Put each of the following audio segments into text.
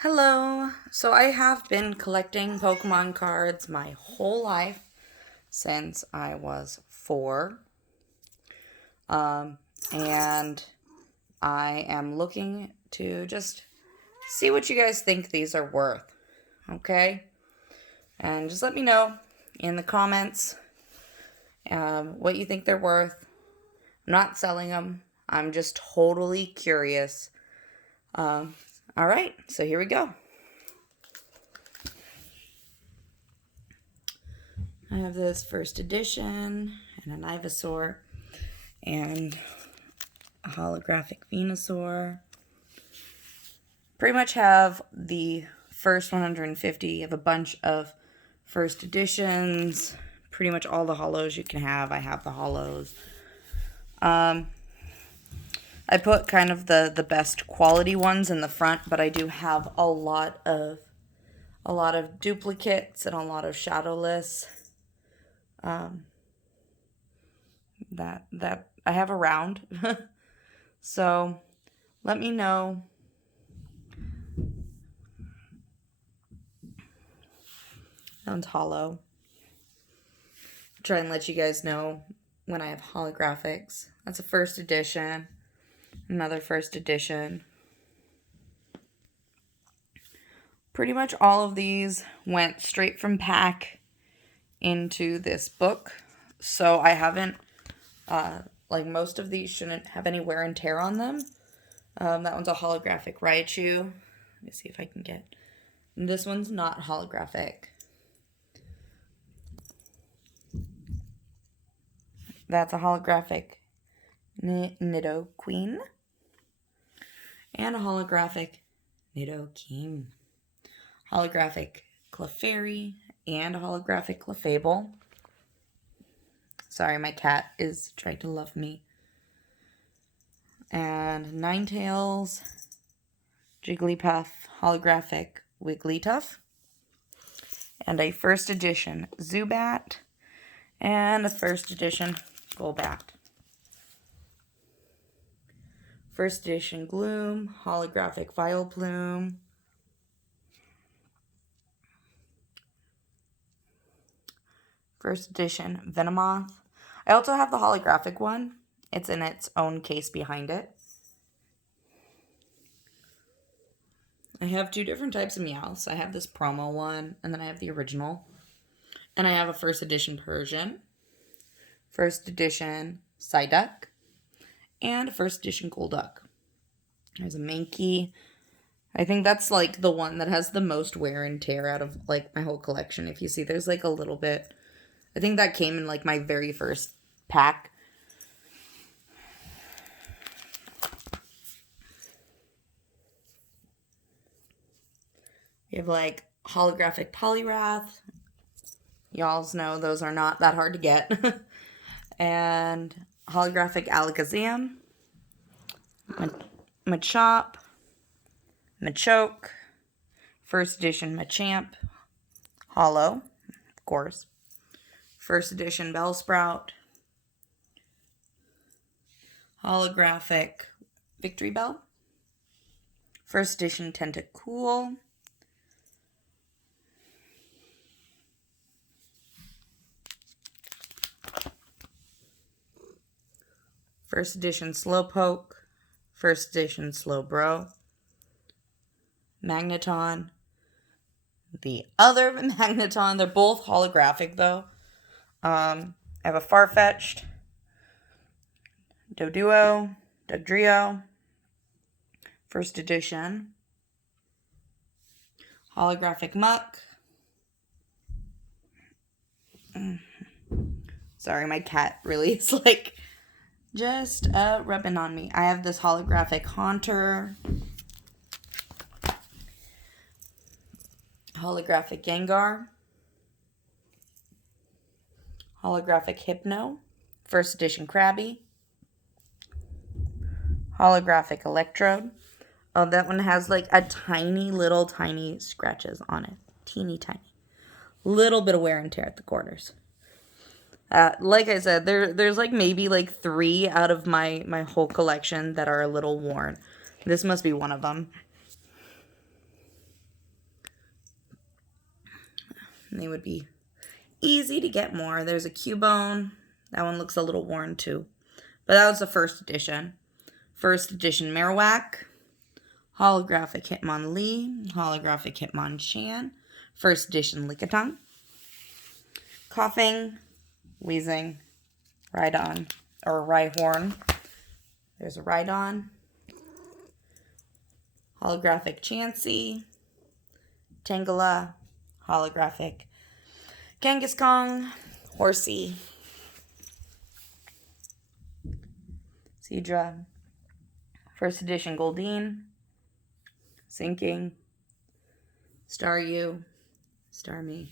Hello. So I have been collecting Pokemon cards my whole life since I was 4. Um, and I am looking to just see what you guys think these are worth. Okay? And just let me know in the comments what you think they're worth. I'm not selling them. I'm just totally curious. All right, so here we go. I have this first edition and an Ivysaur and a holographic Venusaur. Pretty much have the first 150 of a bunch of first editions. Pretty much all the holos you can have. I have the holos. I put kind of the best quality ones in the front, but I do have a lot of duplicates and a lot of shadowless that I have around. So let me know that one's hollow. Try and let you guys know when I have holographics. That's a first edition. Another first edition. Pretty much all of these went straight from pack into this book. So I haven't, like most of these shouldn't have any wear and tear on them. That one's a holographic Raichu. Let me see if I can get... This one's not holographic. That's a holographic Nidoqueen. And a holographic Nidoking. Holographic Clefairy. And a holographic Clefable. Sorry, my cat is trying to love me. And Ninetales. Jigglypuff. Holographic Wigglytuff. And a first edition Zubat. And a first edition Golbat. First edition Gloom, holographic Vileplume. First edition Venomoth. I also have the holographic one. It's in its own case behind it. I have two different types of Meowths. I have this promo one, and then I have the original. And I have a first edition Persian, first edition Psyduck, and a first edition Golduck. There's a Mankey. I think that's like the one that has the most wear and tear out of like my whole collection. If you see, there's like a little bit. I think that came in like my very first pack. We have like holographic Poliwrath. Y'all know those are not that hard to get. And holographic Alakazam. Machop. Machoke. First edition Machamp. Hollow, of course. First edition Bellsprout. Holographic Victory Bell. First edition Tentacool. First edition Slowpoke. First edition Slowbro. Magneton. The other Magneton. They're both holographic though. I have a Farfetch'd. Doduo. Dugtrio. First edition. Holographic Muck. Sorry, my cat really is like just rubbing on me. I have this holographic Haunter. Holographic Gengar. Holographic Hypno. First edition Krabby. Holographic Electrode. Oh, that one has like a tiny scratches on it. Teeny tiny. Little bit of wear and tear at the corners. Like I said, there's like maybe like 3 out of my whole collection that are a little worn. This must be one of them. and they would be easy to get more. There's a Cubone. That one looks a little worn too. But that was the first edition. First edition Marowak. Holographic Hitmonlee. Holographic Hitmonchan. First edition Lickitung. Coughing. Wheezing. Rhydon. Or Rhyhorn. There's a Rhydon. Holographic Chansey. Tangela. Holographic Kangaskong. Horsey. Seadra. First edition Goldeen. Sinking. Staryu. Starmie.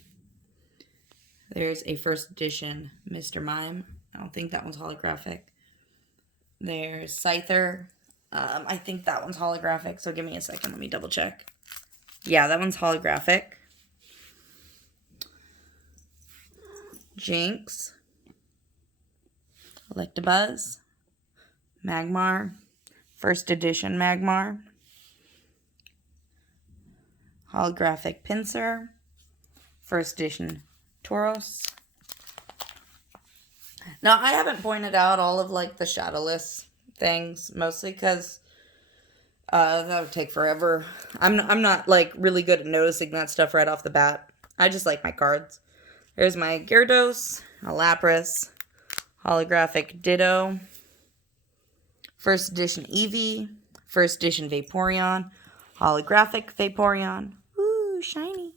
There's a first edition Mr. Mime. I don't think that one's holographic. There's Scyther. I think that one's holographic, so give me a second. Let me double check. Yeah, that one's holographic. Jinx. Electabuzz. Magmar. First edition Magmar. Holographic Pinsir. First edition Tauros. Now, I haven't pointed out all of, like, the Shadowless things, mostly because that would take forever. I'm not, like, really good at noticing that stuff right off the bat. I just like my cards. There's my Gyarados, a Lapras, holographic Ditto, first edition Eevee, first edition Vaporeon, holographic Vaporeon, woo, shiny.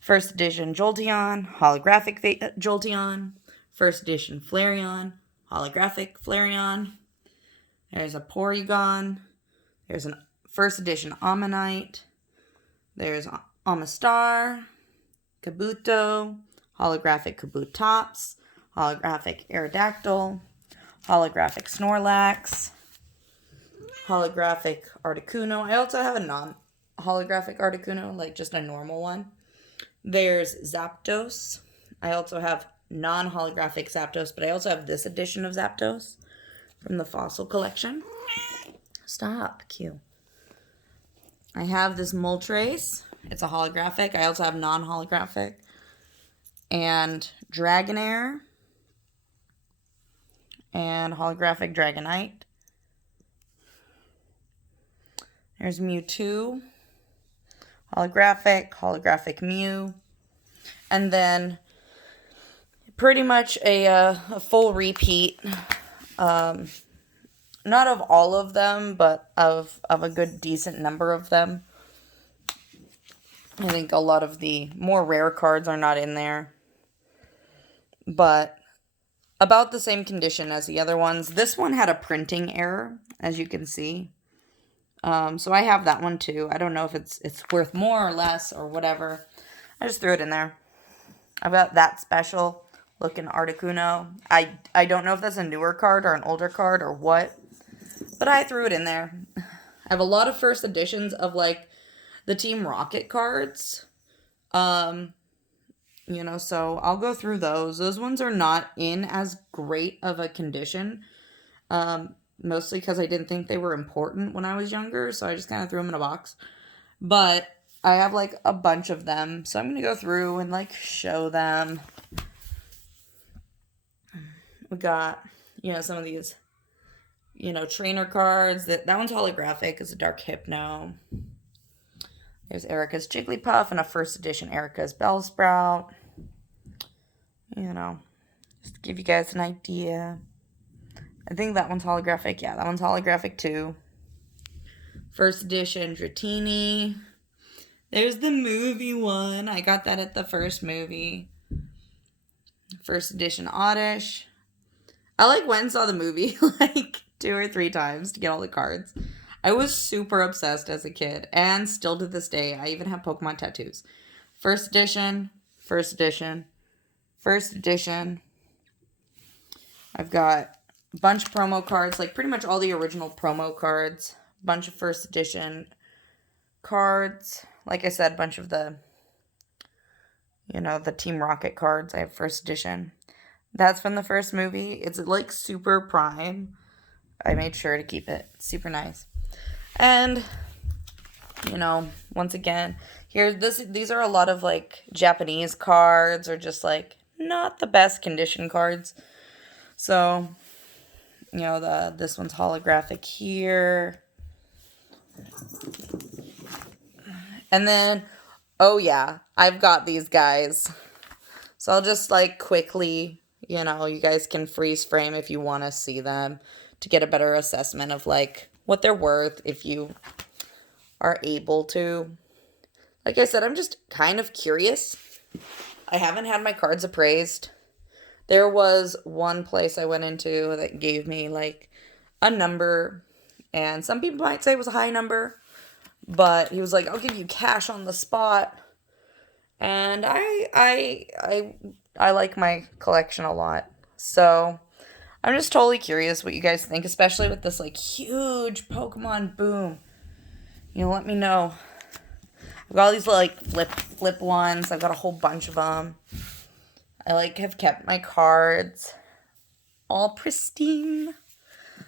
First edition Jolteon, holographic Jolteon, first edition Flareon, holographic Flareon. There's a Porygon. There's a first edition Ammonite. There's Amistar, Kabuto, holographic Kabutops, holographic Aerodactyl, holographic Snorlax, holographic Articuno. I also have a non-holographic Articuno, like just a normal one. There's Zapdos. I also have non-holographic Zapdos, but I also have this edition of Zapdos from the Fossil Collection. Stop, Q. I have this Moltres. It's a holographic. I also have non-holographic. And Dragonair. And holographic Dragonite. There's Mewtwo. Holographic Mew. And then pretty much a full repeat. Not of all of them, but of a good decent number of them. I think a lot of the more rare cards are not in there. But about the same condition as the other ones. This one had a printing error, as you can see. So I have that one too. I don't know if it's worth more or less or whatever. I just threw it in there. I've got that special looking Articuno. I don't know if that's a newer card or an older card or what. But I threw it in there. I have a lot of first editions of, like, the Team Rocket cards. You know, so I'll go through those. Those ones are not in as great of a condition. Mostly because I didn't think they were important when I was younger. So I just kind of threw them in a box. But I have, like, a bunch of them. So I'm going to go through and, like, show them. We got, you know, some of these, you know, trainer cards. That one's holographic. It's a Dark Hypno. There's Erica's Jigglypuff and a first edition Erica's Bellsprout. You know, just to give you guys an idea. I think that one's holographic. Yeah, that one's holographic too. First edition Dratini. There's the movie one. I got that at the first movie. First edition Oddish. I went and saw the movie like 2 or 3 times to get all the cards. I was super obsessed as a kid, and still to this day. I even have Pokemon tattoos. First edition, first edition, first edition. I've got a bunch of promo cards, like pretty much all the original promo cards. A bunch of first edition cards. Like I said, a bunch of the, you know, the Team Rocket cards. I have first edition. That's from the first movie. It's like super prime. I made sure to keep it super nice. And you know, once again, these are a lot of like Japanese cards, or just like not the best condition cards. So, you know, this one's holographic here. And then, oh yeah, I've got these guys. So I'll just like quickly, you know, you guys can freeze frame if you want to see them to get a better assessment of like what they're worth if you are able to. Like I said, I'm just kind of curious. I haven't had my cards appraised. There was one place I went into that gave me like a number, and some people might say it was a high number, but he was like, I'll give you cash on the spot. And I like my collection a lot. So I'm just totally curious what you guys think, especially with this like huge Pokemon boom. You know, let me know. I've got all these like flip ones. I've got a whole bunch of them. I like have kept my cards all pristine.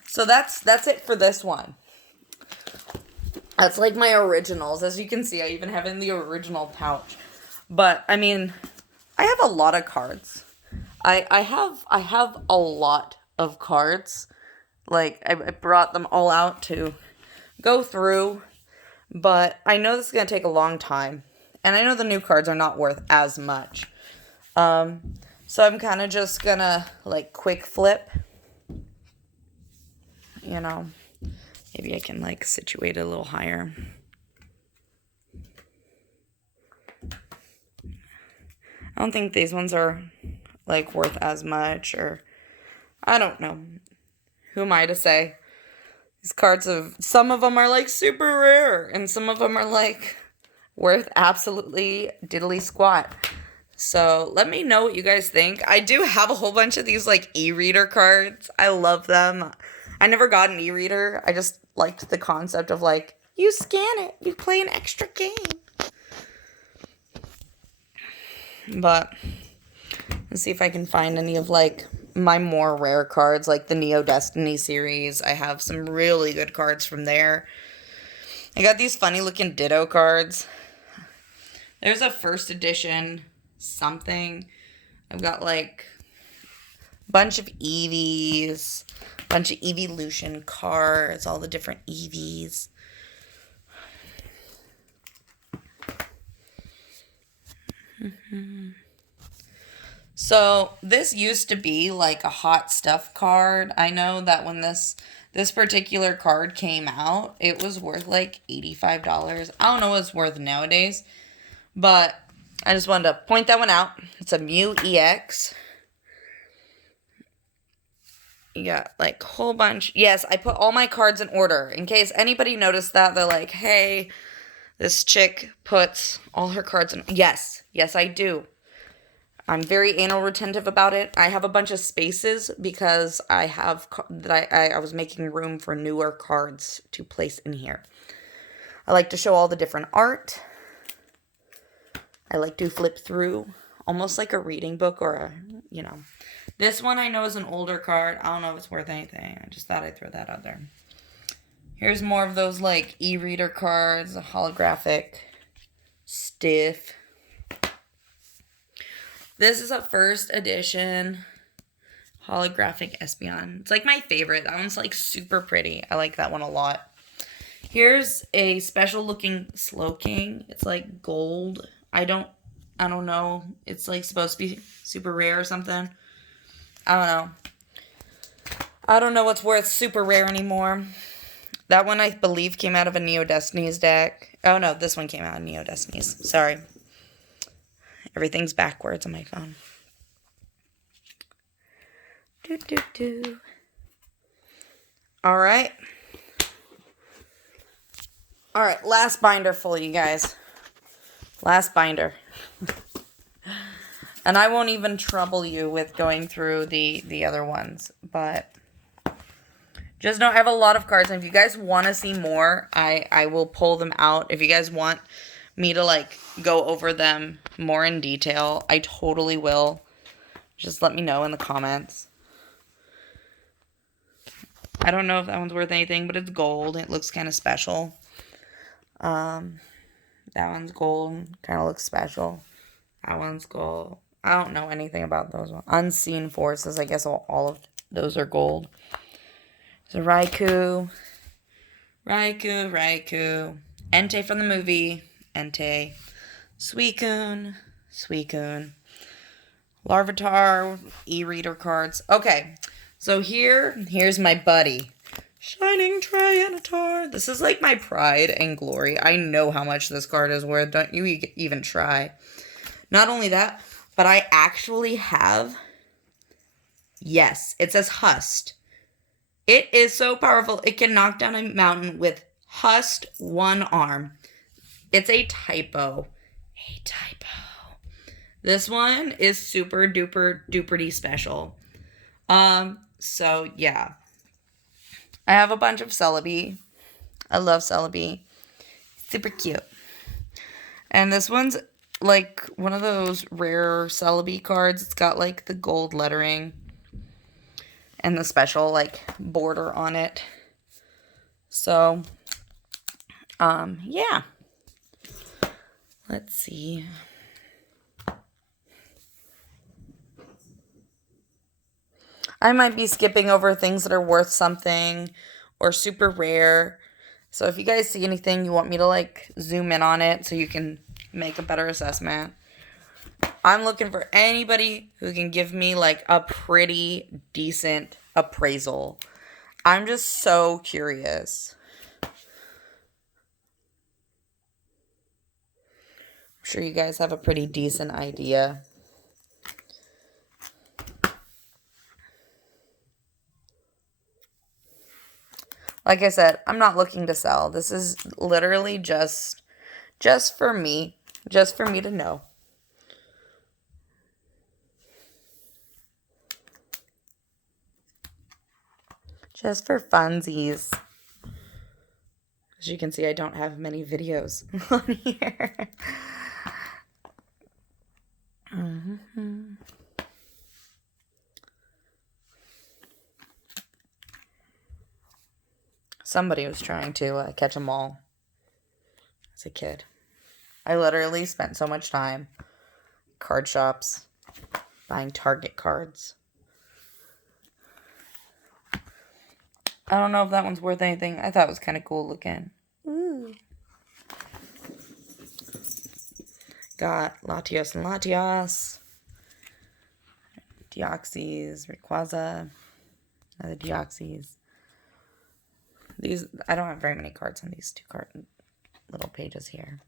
So that's it for this one. That's like my originals. As you can see, I even have in the original pouch. But I mean, I have a lot of cards. I have a lot of cards. Like I brought them all out to go through. But I know this is going to take a long time. And I know the new cards are not worth as much. So I'm kind of just going to, like, quick flip. You know. Maybe I can, like, situate it a little higher. I don't think these ones are, like, worth as much. Or, I don't know. Who am I to say? These cards some of them are like super rare, and some of them are like worth absolutely diddly squat. So let me know what you guys think. I do have a whole bunch of these like e-reader cards. I love them. I never got an e-reader. I just liked the concept of like, you scan it, you play an extra game. But let's see if I can find any of like my more rare cards, like the Neo Destiny series. I have some really good cards from there. I got these funny looking Ditto cards. There's a first edition something. I've got like a bunch of Eevees, a bunch of Evolution cards, all the different Eevees. So this used to be like a hot stuff card. I know that when this particular card came out, it was worth like $85. I don't know what it's worth nowadays, but I just wanted to point that one out. It's a Mew EX. You got like a whole bunch. Yes, I put all my cards in order. In case anybody noticed that, they're like, hey, this chick puts all her cards in. Yes, I do. I'm very anal retentive about it. I have a bunch of spaces because I was making room for newer cards to place in here. I like to show all the different art. I like to flip through almost like a reading book or a, you know. This one I know is an older card. I don't know if it's worth anything. I just thought I'd throw that out there. Here's more of those like e-reader cards, holographic, stiff. This is a first edition holographic Espeon. It's like my favorite. That one's like super pretty. I like that one a lot. Here's a special looking Slowking. It's like gold. I don't know. It's like supposed to be super rare or something. I don't know. I don't know what's worth super rare anymore. That one I believe came out of a Neo Destinies deck. Oh no, this one came out of Neo Destinies. Sorry. Everything's backwards on my phone. Alright. Alright, last binder full, you guys. Last binder. And I won't even trouble you with going through the other ones. But just know I have a lot of cards. And if you guys want to see more, I will pull them out. If you guys want me to like go over them more in detail, I totally will. Just let me know in the comments. I don't know if that one's worth anything, but it's gold. It looks kind of special. That one's gold. Kind of looks special. That one's gold. I don't know anything about those ones. Unseen Forces. I guess all of those are gold. So Raikou. Entei from the movie. Entei. Suicune. Larvitar. E-reader cards. Okay. So here's my buddy. Shining Tyranitar. This is like my pride and glory. I know how much this card is worth. Don't you even try. Not only that, but I actually have... Yes, it says Hust. It is so powerful. It can knock down a mountain with Hust one arm. It's a typo. This one is super duper duperty special. So yeah. I have a bunch of Celebi. I love Celebi. Super cute. And this one's like one of those rare Celebi cards. It's got like the gold lettering and the special like border on it. So, yeah. Let's see. I might be skipping over things that are worth something or super rare. So if you guys see anything you want me to like zoom in on it so you can make a better assessment. I'm looking for anybody who can give me like a pretty decent appraisal. I'm just so curious. I'm sure you guys have a pretty decent idea. Like I said, I'm not looking to sell. This is literally just for me. Just for me to know. Just for funsies. As you can see, I don't have many videos on here. Somebody was trying to catch them all as a kid. I literally spent so much time card shops buying Target cards. I don't know if that one's worth anything. I thought it was kind of cool looking. Ooh. Got Latios and Latios. Deoxys, Rayquaza. Another Deoxys. These, I don't have very many cards on these two little pages here.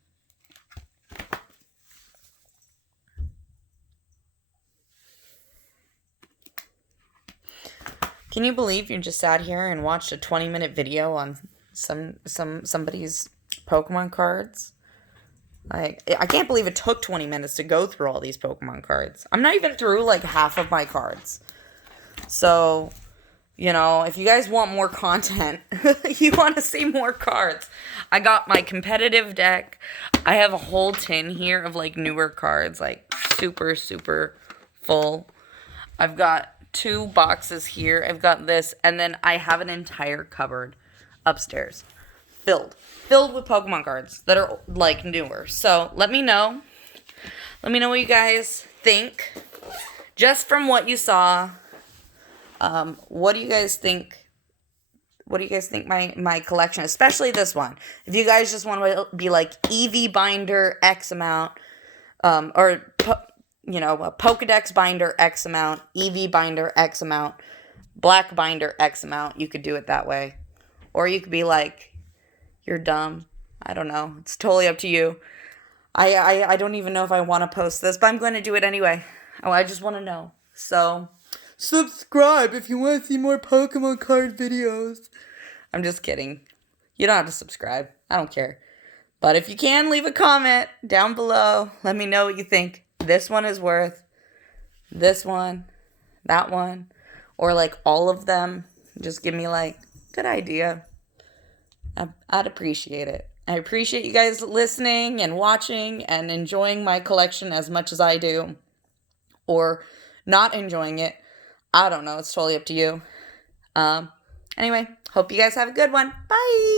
Can you believe you just sat here and watched a 20-minute video on somebody's Pokemon cards? Like, I can't believe it took 20 minutes to go through all these Pokemon cards. I'm not even through like half of my cards. So, you know, if you guys want more content, you want to see more cards, I got my competitive deck. I have a whole tin here of like newer cards, like super, super full. I've got 2 boxes here. I've got this, and then I have an entire cupboard upstairs filled with Pokemon cards that are like newer. So let me know what you guys think just from what you saw. What do you guys think my collection, especially this one, if you guys just want to be like EV binder X amount, or you know, a Pokedex binder X amount, EV binder X amount, black binder X amount. You could do it that way. Or you could be like, you're dumb. I don't know. It's totally up to you. I don't even know if I want to post this, but I'm going to do it anyway. Oh, I just want to know. So, subscribe if you want to see more Pokemon card videos. I'm just kidding. You don't have to subscribe. I don't care. But if you can, leave a comment down below. Let me know what you think. This one is worth, this one, that one, or like all of them. Just give me like, good idea. I'd appreciate it. I appreciate you guys listening and watching and enjoying my collection as much as I do. Or not enjoying it. I don't know. It's totally up to you. Anyway, hope you guys have a good one. Bye!